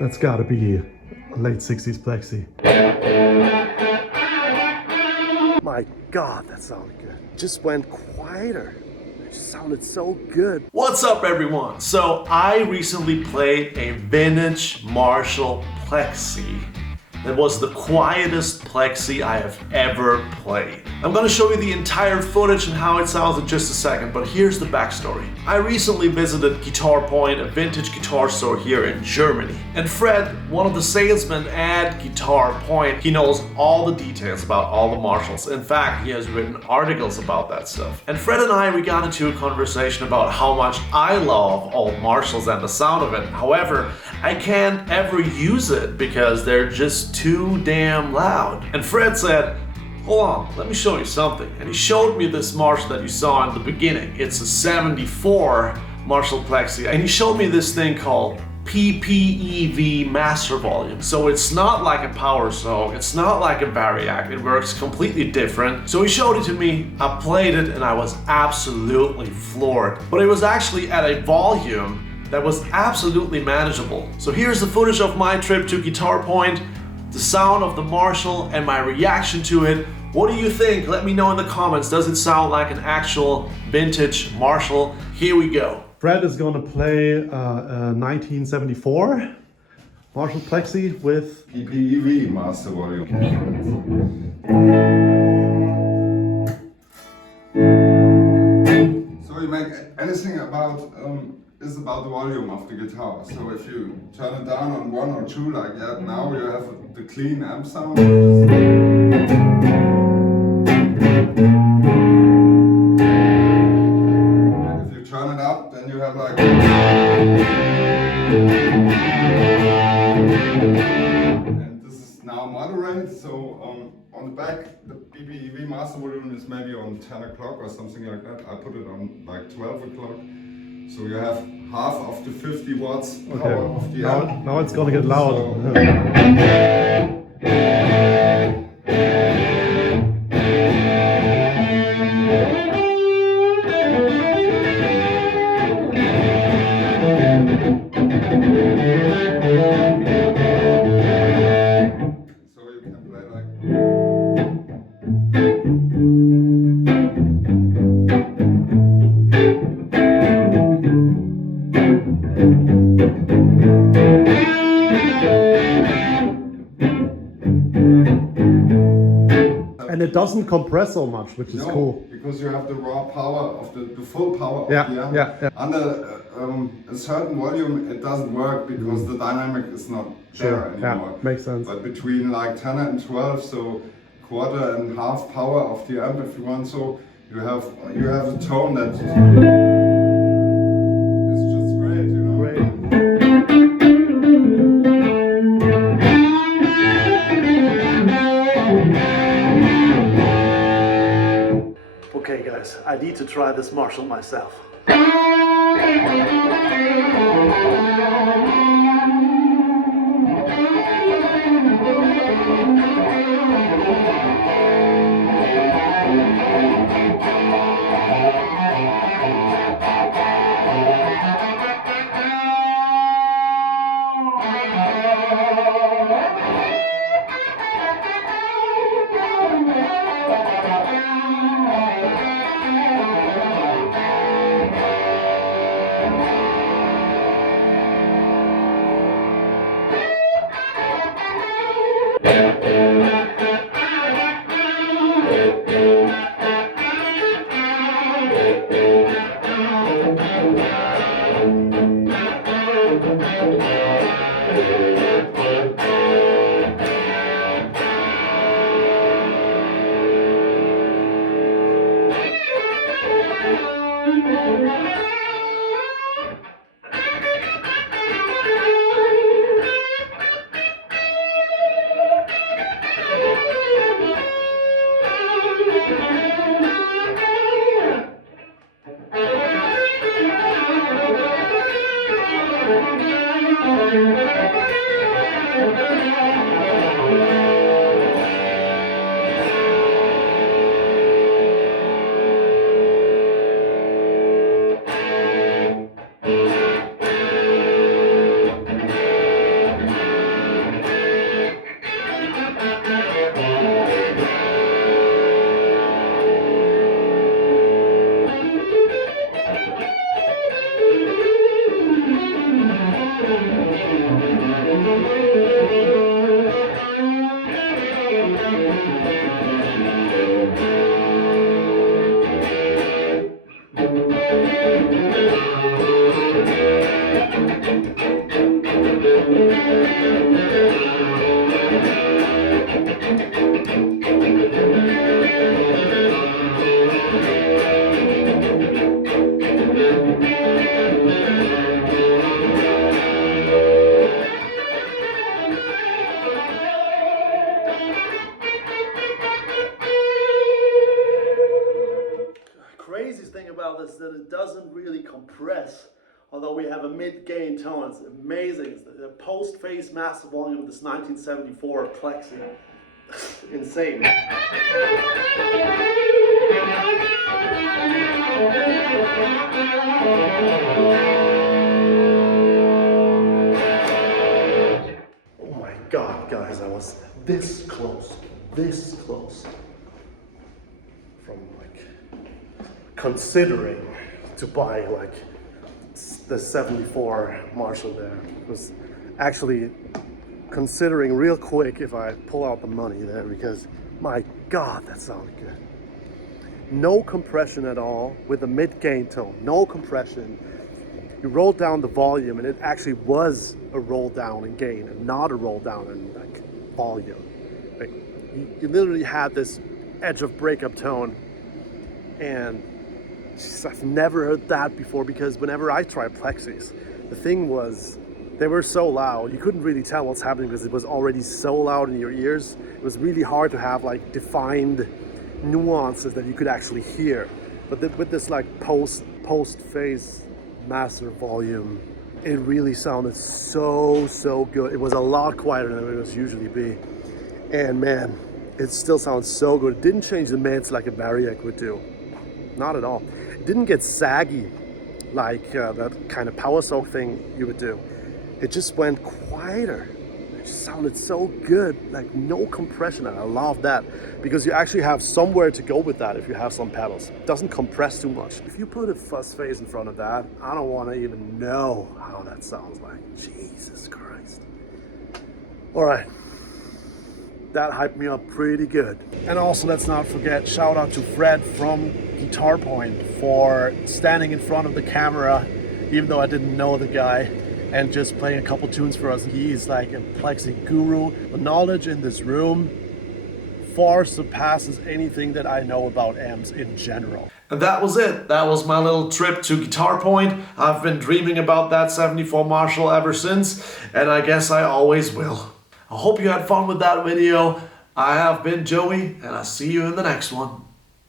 That's gotta be a late 60s Plexi. My God, that sounded good. Just went quieter. It just sounded so good. What's up, everyone? So I recently played a vintage Marshall Plexi. That was the quietest Plexi I have ever played. I'm gonna show you the entire footage and how it sounds in just a second, but here's the backstory. I recently visited Guitar Point, a vintage guitar store here in Germany. And Fred, one of the salesmen at Guitar Point, he knows all the details about all the Marshalls. In fact, he has written articles about that stuff. And Fred and I, we got into a conversation about how much I love old Marshalls and the sound of it. However, I can't ever use it because they're just too damn loud. And Fred said, hold on, let me show you something. And he showed me this Marshall that you saw in the beginning. It's a 74 Marshall Plexi. And he showed me this thing called PPEV Master Volume. So it's not like a Power Song, it's not like a Variac, it works completely different. So he showed it to me, I played it, and I was absolutely floored. But it was actually at a volume that was absolutely manageable. So here's the footage of my trip to Guitar Point, the sound of the Marshall and my reaction to it. What do you think? Let me know in the comments. Does it sound like an actual vintage Marshall? Here we go. Fred is gonna play a 1974 Marshall Plexi with PPEV Master Volume. So you make anything about is about the volume of the guitar. So if you turn it down on 1 or 2 like that, now you have the clean amp sound. And if you turn it up, then you have like. And this is now moderate, so on the back, the PPEV master volume is maybe on 10 o'clock or something like that. I put it on like 12 o'clock. So you have half of the 50 watts power of the amp. now it's gonna get loud. So you can play like. And it doesn't compress so much, which is cool. Because you have the raw power of the full power of the amp. Yeah. Under a certain volume, it doesn't work because the dynamic is not there anymore. Yeah, makes sense. But between like 10 and 12, so quarter and half power of the amp, if you want, so you have a tone that is just great, you know. Great. Okay guys, I need to try this Marshall myself. Craziest thing about this is that it doesn't really compress, although we have a mid-gain tone. It's amazing. It's the post-phase master volume of this 1974 Plexi. Insane. Oh my God, guys, I was this close from like considering to buy like the 74 Marshall there. It was actually considering real quick if I pull out the money there, because my God, that sounded good. No compression at all with a mid-gain tone, no compression. You rolled down the volume and it actually was a roll down in gain and not a roll down in like volume. Like, you literally had this edge of breakup tone, and I've never heard that before, because whenever I tried Plexis, the thing was they were so loud you couldn't really tell what's happening because it was already so loud in your ears. It was really hard to have like defined nuances that you could actually hear. But with this like post phase master volume, it really sounded so good. It was a lot quieter than it was usually be, and man, it still sounds so good. It didn't change the mids like a Variac would do, not at all. It didn't get saggy like that kind of power soak thing you would do. It just went quieter. It just sounded so good, like no compression. And I love that, because you actually have somewhere to go with that if you have some pedals. It doesn't compress too much. If you put a fuzz phase in front of that, I don't want to even know how that sounds like. Jesus Christ. All right. That hyped me up pretty good. And also, let's not forget, shout out to Fred from Guitar Point for standing in front of the camera, even though I didn't know the guy, and just playing a couple tunes for us. He's like a Plexi guru. The knowledge in this room far surpasses anything that I know about amps in general. And that was it. That was my little trip to Guitar Point. I've been dreaming about that 74 Marshall ever since, and I guess I always will. I hope you had fun with that video. I have been Joey, and I'll see you in the next one.